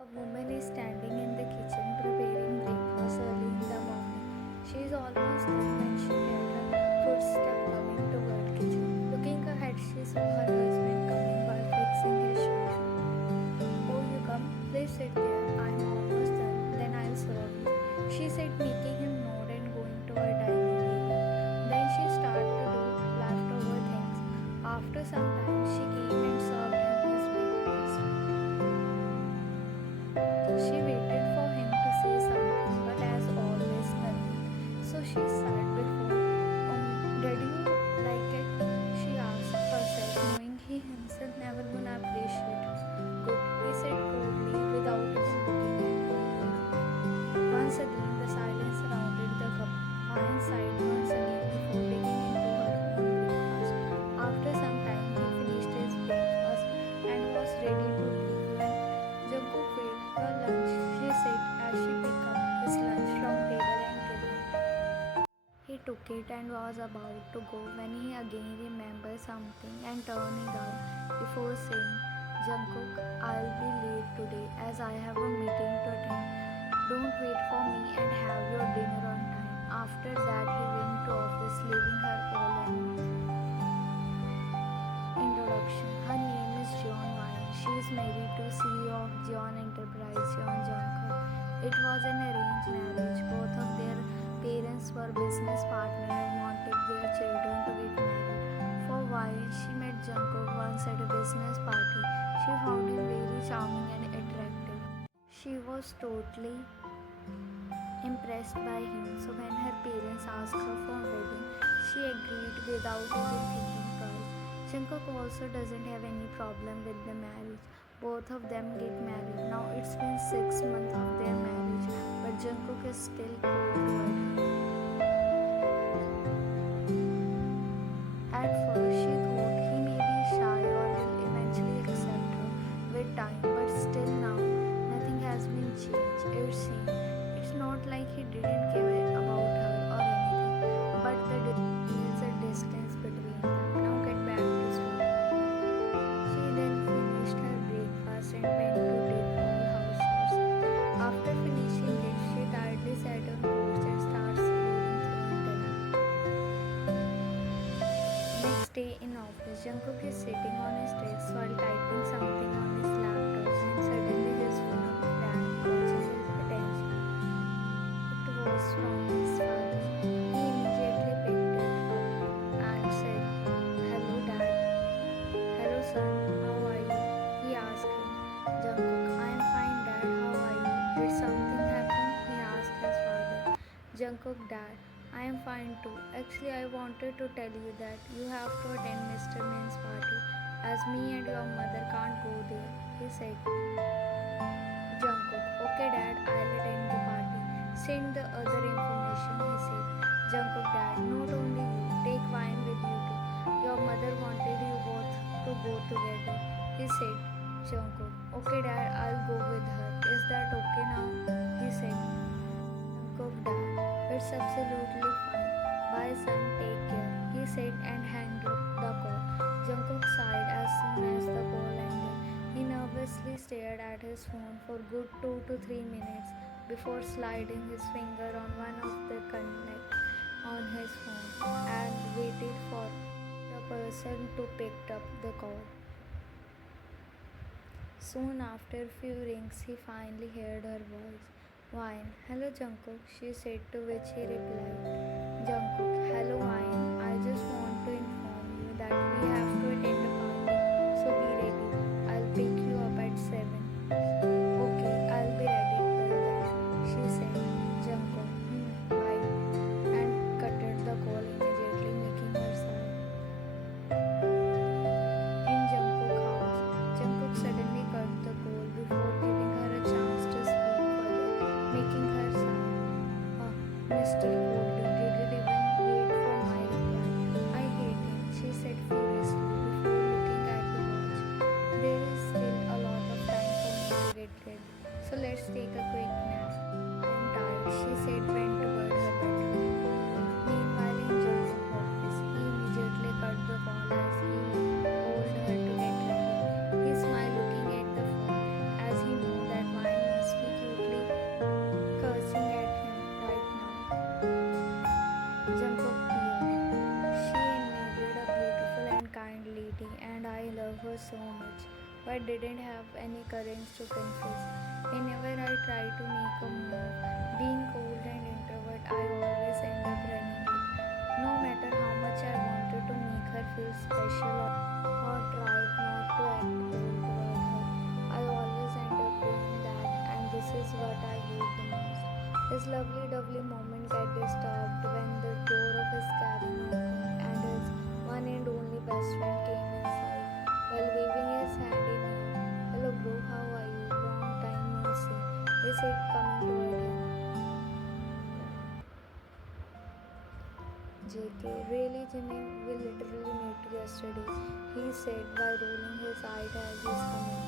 A woman is standing in the kitchen preparing breakfast early in the morning. She is almost done when she heard her footsteps coming toward kitchen. Looking ahead, she saw her husband coming while fixing his shirt. Oh, you come? Please sit there. I'm almost done. Then I'll serve you. She said, making him nod and going toward dining area. Then she started to do leftover things. After some time, she came and served him his breakfast. She waited for him to say something, but as always, nothing. So she sat before. Did you like it? She asked herself, knowing he himself never gonna appreciate it. Good, he said coldly, without even looking at her. Once again, the silence surrounded the couple. Mine sighed once again before digging into her own breakfast. After some time, he finished his breakfast and was ready to leave when Jungkook wait for lunch, she said as she picked up his lunch from table and gave him. He took it and was about to go when he again remembered something and turned it down before saying, Jungkook, I'll be late today as I have a meeting to attend. Don't wait for me and have your dinner on time. After that, he went to office, leaving her all alone. Introduction. Her name is Jeon Wine. She is married to CEO of Jeon Enterprise, Jeon Jungkook. It was an arranged marriage. Both of their parents were business partners and wanted their children to get married. For while she met Jungkook once at a business party, she found him very charming and attractive. She was totally impressed by him, so when her parents asked her for a wedding, she agreed without even thinking twice. Jungkook also doesn't have any problem with the marriage. Both of them get married. Now it's been 6 months of their marriage, but Jungkook is still cold toward her. At first, she thought he may be shy or will eventually accept her with time, but still now, nothing has been changed. It seems it's not like he didn't care about her or anything, but there's a distance between them. Now get back to school. She then finished her breakfast and went to did all house chores. After finishing it, she tiredly sat on porch and started scrolling through internet. Next day in office, Jungkook is sitting on his desk while typing something on his laptop when suddenly his phone rang, catching his attention. It was from his father. He immediately picked it up and said, Hello dad. Hello son, how are you? He asked him. Jungkook, I am fine dad, how are you? Did something happen? He asked his father. Jungkook, dad, I am fine too. Actually, I wanted to tell you that you have to attend Mr. Min's party as me and your mother can't go there, he said. Jungkook, okay dad, I'll attend the party. Send the other information, he said. Jungkook, dad, not only you, take wine with you too. Your mother wanted you both to go together, he said. Jungkook, okay dad, I'll go with her. Is that okay now? He said. Jungkook, dad, it's absolutely fine. Bye son, take care, he said and hung up the call. Jungkook sighed as soon as the call ended. He nervously stared at his phone for good 2 to 3 minutes before sliding his finger on one of the connect on his phone and waited for the person to pick up the call. Soon after few rings, he finally heard her voice. Wine. Hello Jungkook, she said, to which he replied. Jungkook, hello Wine. I just want to inform you that we have to attend a party, so be ready. I'll pick you up at 7. Okay, I'll be ready till then, she said. Jungkook, bye, and cutted the call immediately, making her sad. In Jungkook's house, Jungkook suddenly cut the call before giving her a chance to speak further, making her sad. Mr. Cold didn't even wait for my reply. I hate him, she said furiously before looking at the watch. There is still a lot of time for me to get ready, so let's take a quick nap. I'm tired, she said, went toward her bedroom. Meanwhile, in Jungkook's office, he immediately cut the call as he told her to get ready. He smiled looking at the phone as he knew that Wine but didn't have any courage to confess. Whenever I try to make a move, being cold and introvert, I always end up running it. No matter how much I wanted to make her feel special or tried not to act cold toward her, I always end up doing that, and this is what I hate the most. His lovely dovely moment got disturbed when the door of his cabin opened and his one and only best friend came inside while waving his hand in air. Hello bro, how are you? Long time no see. He said coming toward him. JK, really Jimmy, we literally met yesterday, he said while rolling his eyes as he's coming.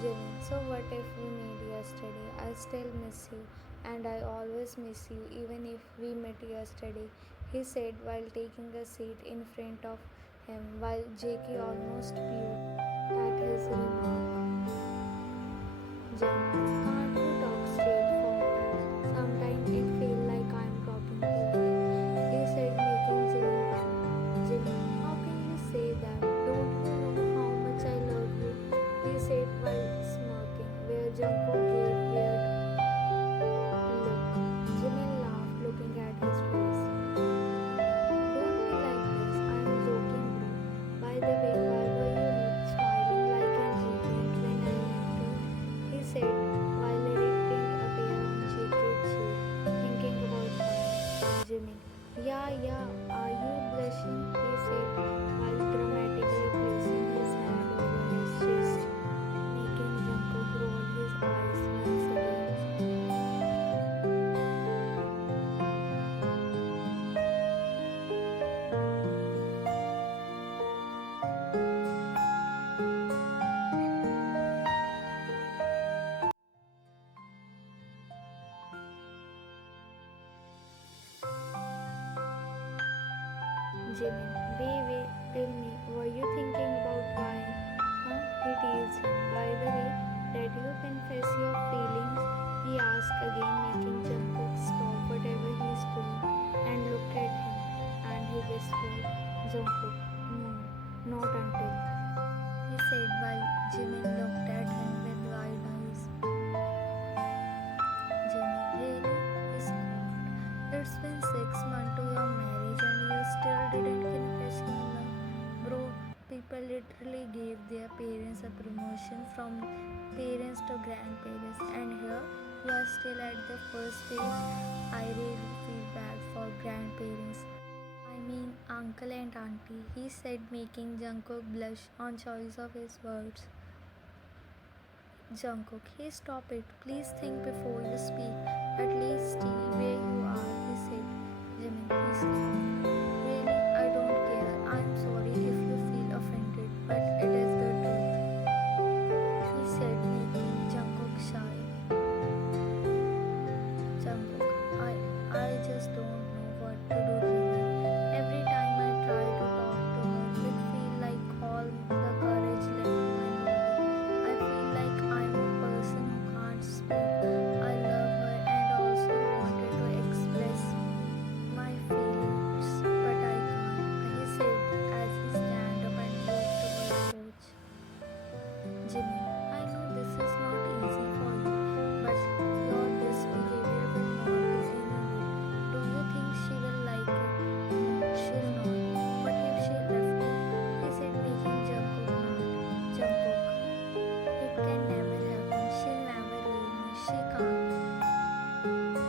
Jimmy, so what if we met yesterday? I still miss you and I always miss you even if we met yesterday, he said while taking a seat in front of him while JK almost puked at his remark. Jimmy, can't you talk straightforward? Sometimes it feels like I'm talking to you, he said making Jimmy panic. Jimmy, how can you say that? Don't you know how much I love you? He said while smirking, where Jungkook gave weird look. Jimmy laughed looking at his face. Don't be like this, I'm joking bro. By the way, why were you smiling like an idiot when I entered? He said while erecting a pair on JK's cheek, thinking about why. Jimmy, yeah, are you blushing? He said while dramatically placing his hand over his chest, making Jungkook roll his eyes once again. Jimin, wait, tell me, were you thinking about why? Huh? He teased him. By the way, did you confess your feelings? He asked again, making Jungkook stop whatever he's doing and look at him. And he whispered, Jungkook, no, not until. He said while Jimin looked at him with wide eyes. Jimin, really? He scoffed. It's been 6 months to your marriage and you still didn't confess your love. Bro, people literally gave their parents a promotion from parents to grandparents, and here you are still at the first stage. I really feel bad for grandparents. I mean, uncle and auntie, he said, making Jungkook blush on choice of his words. Jungkook, hey, stop it. Please think before you speak. At least stay where you are, he said. Jimin, please come. Really, I don't care. I'm sorry if you feel offended, but it is the truth, he said, making Jungkook shy. Jungkook, I just don't know what to do, Jimin. Every time I try to talk to her, it feels like all the courage left my body. I feel like I'm a person who can't speak. I love her and also wanted to express my feelings, but I can't, he said as he stand up and walked toward coach. Jimmy, I know this is not easy for you, but your this behavior will not do any good. Do you think she will like it? No, she'll not. What if she left you? He said, making Jungkook mad. Jungkook, it can never happen. She'll never leave me. She can't.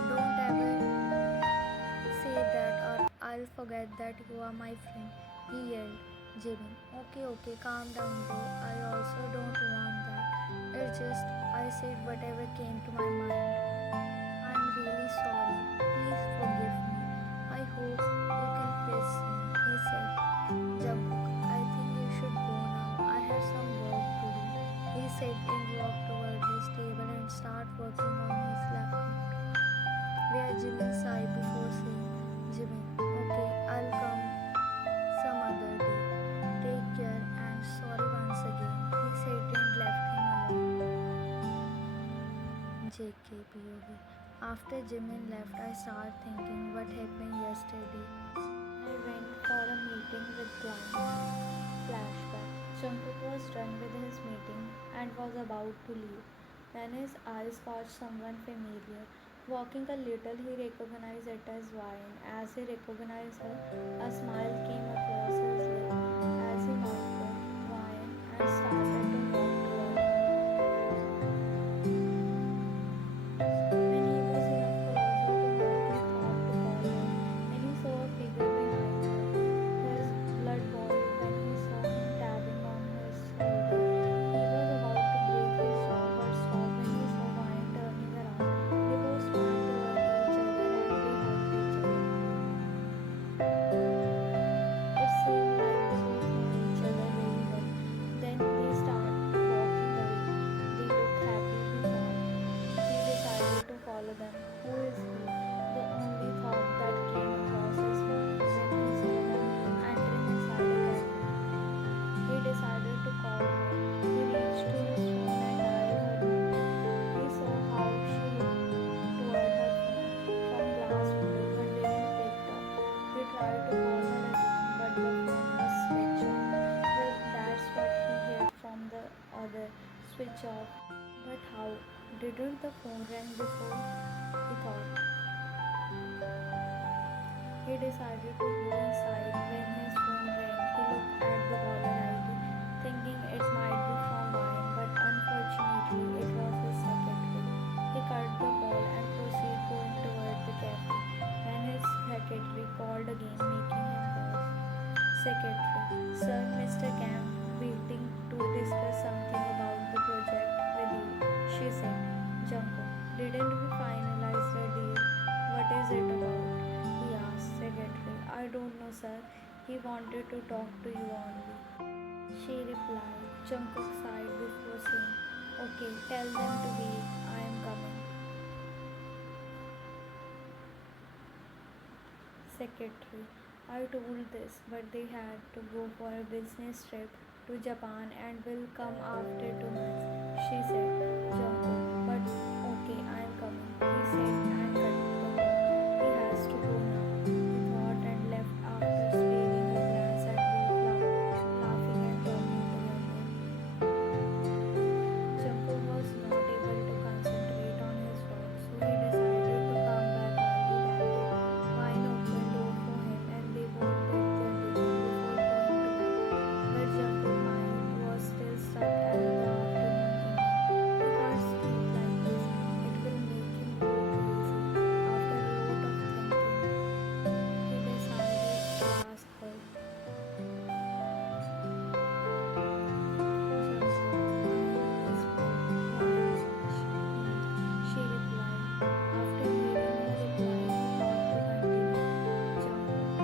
Don't ever say that or I'll forget that you are my friend, he yelled. Jimin, okay, calm down bro. I also don't want that. It's just I said whatever came to my mind. I'm really sorry. Please forgive me. I hope you can face me, he said. Jungkook, I think you should go now. I have some work to do, he said and walked toward his table and started working on his laptop. Where Jimin sighed before saying, Jimin, okay, I'll come some other day. Take care and sorry once again, he said and left him alone. JK POV. After Jimin left, I started thinking what happened yesterday. I went for a meeting with clients. Flashback. Jungkook was done with his meeting and was about to leave. Then his eyes caught someone familiar. Walking a little, he recognized it as Wine. As he recognized her, a smile came across his lips as he mounted Wine and started to walk toward her. When he was enough closer to her, he thought to call her. When he saw a figure behind her, his blood boiled when he saw him tapping on his shoulder. He was about to break his jaw but stopped when he saw Wine turning around. They both smiled toward each other and they hugged each other. It seemed like they both know each other very well. Then they started walking away. They looked happy, he thought. He decided to follow them. Who is he? The only thought that came across his mind when he saw them entering inside a cafe. He decided to call her. He reached to his phone and dialed her number. He saw how she looked toward her phone from glass window but didn't pick up. He tried to call her again but the phone was switched on. Well, that's what he heard from the other. Switch off. But how? Didn't the phone ring before? He thought. He decided to go inside. When his phone rang, he looked at the caller ID, thinking it might be from Wine, but unfortunately it was his secretary. He cut the call and proceeded going toward the cafe. When his secretary called again, making him pause. Secretary, sir, Mr. Cam waiting to discuss something about the project with you, she said. Jungkook, didn't we finalize the deal? What is it about? He asked. Secretary, I don't know, sir. He wanted to talk to you only. She replied. Jungkook sighed before saying, okay, tell them to wait. I am coming. Secretary, I told this, but they had to go for a business trip to Japan and will come after 2 months, she said. Jungkook, but okay, I am coming, he said and cut the call. He has to go now, he thought and left after sparing a glance at both laughing and talking together. Jungkook was not able to concentrate on his work, so he decided to come back early that day. Wine opened door for him and they both did their dinner before going to bed. But Jungkook's mind was still stuck at the afternoon email. He can't sleep like this. It will make him go crazy. After a lot of thinking, he decided to ask her. She replied. After hearing her reply, he thought to continue. Jungkook,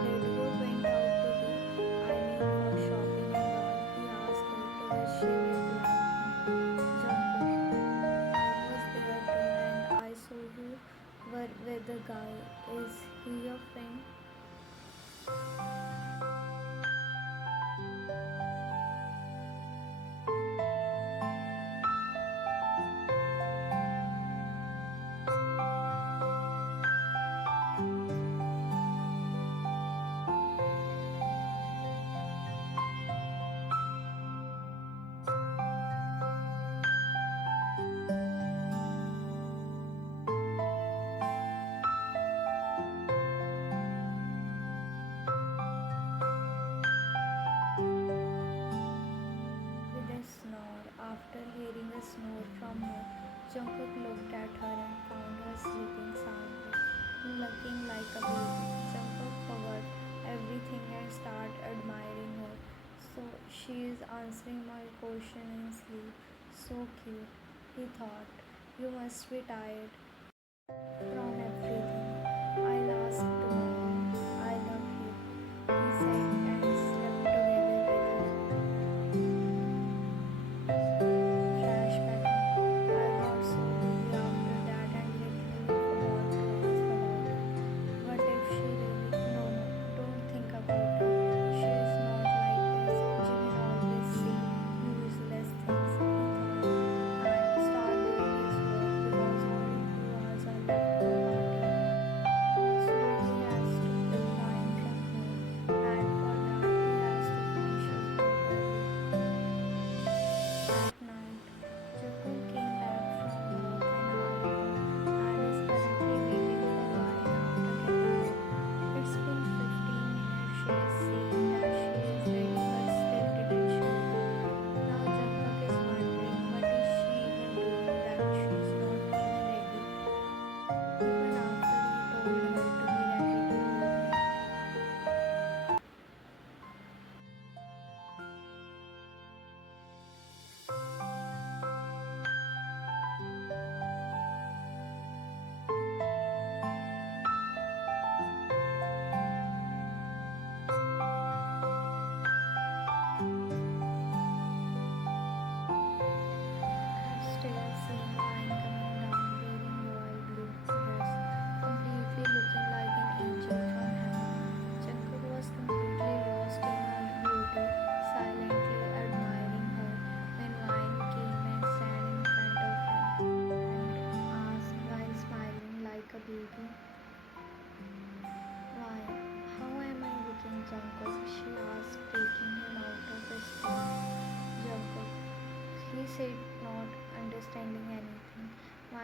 did you went out today? I mean for shopping and all. He asked her to which she replied. Jungkook, I was there too and I saw you were with the guy. Is he your friend? With a snore. After hearing a snore from her, Jungkook looked at her and found her sleeping soundly, looking like a baby. Jungkook forgot everything and started admiring her. So she is answering my question in sleep. So cute, he thought. You must be tired from everything. I'll ask tomorrow. I love you, he said and slept together with her. Flashback. I got so busy after that and literally forgot to ask about it. What if she really? No, no, don't think about it. She is not like this. Jimin always say useless things, he thought, and start doing his work because only few hours are left for party. Also, he has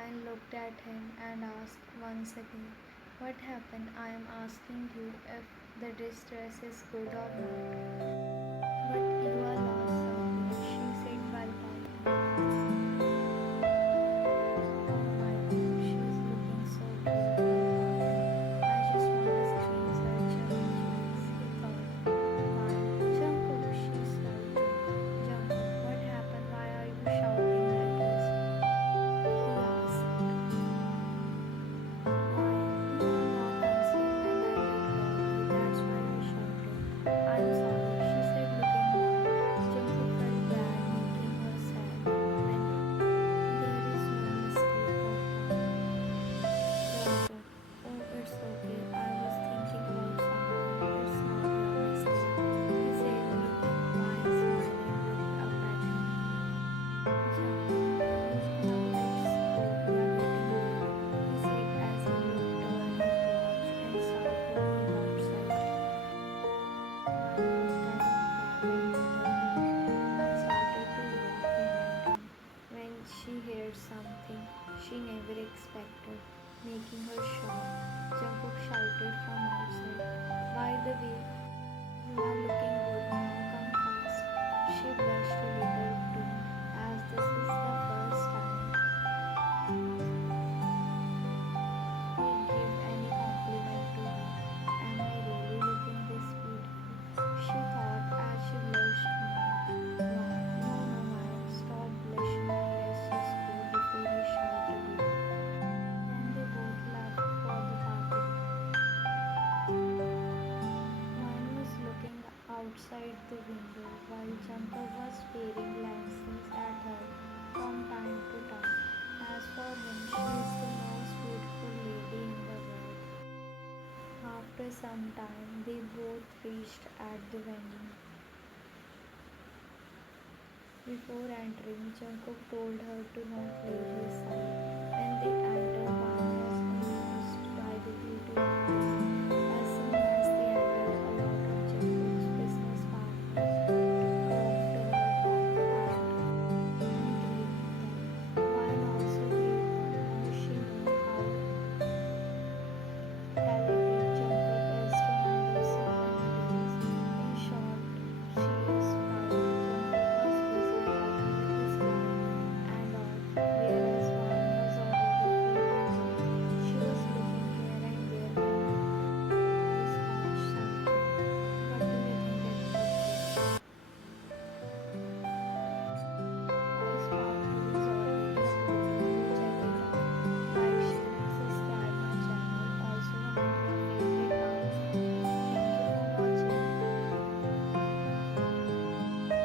then looked at him and asked once again, "What happened? I am asking you if the distress is good or not." "But you are lost, Sophie," she said while pouting. "Oh my god, she is looking so cute while pouting. I just wanna squeeze her chubby cheeks," he thought. "Why, Jungkook," she shouted. "Jungkook, what happened? Why are you shouting like this?" he asked. "Why, you are not unsafe and I did call you. That's why I shouted." "I'm sorry," she said, looking down. Jungkook felt bad making her sad when there is no mistake or harm. Jungkook, "Oh, it's okay. I was thinking about something. It's not your mistake," he said, looking why smiling looked up at him. "Jungkook, now let's go. We are getting late," he said as he looked on his watch and started walking outside. Jungkook looked at him back and bothered him and started to walk behind him when she heard something she never expected, making her shocked. Jungkook shouted from outside, "By the way, you are looking good now. Come fast." She blushed a little too, as this is the first time he'd give any compliment to her. "Am I really looking this beautiful?" she thought as she blushed more. "Wow, no, no, Maya, stop blushing and let's just go," before he shouted again. Then they both left for the party. Mine was looking outside the window while Jungkook was staring glances at her from time to time. As for him, she is the most beautiful lady in the world. After some time, they both reached at the venue. Before entering, Jungkook told her to not leave his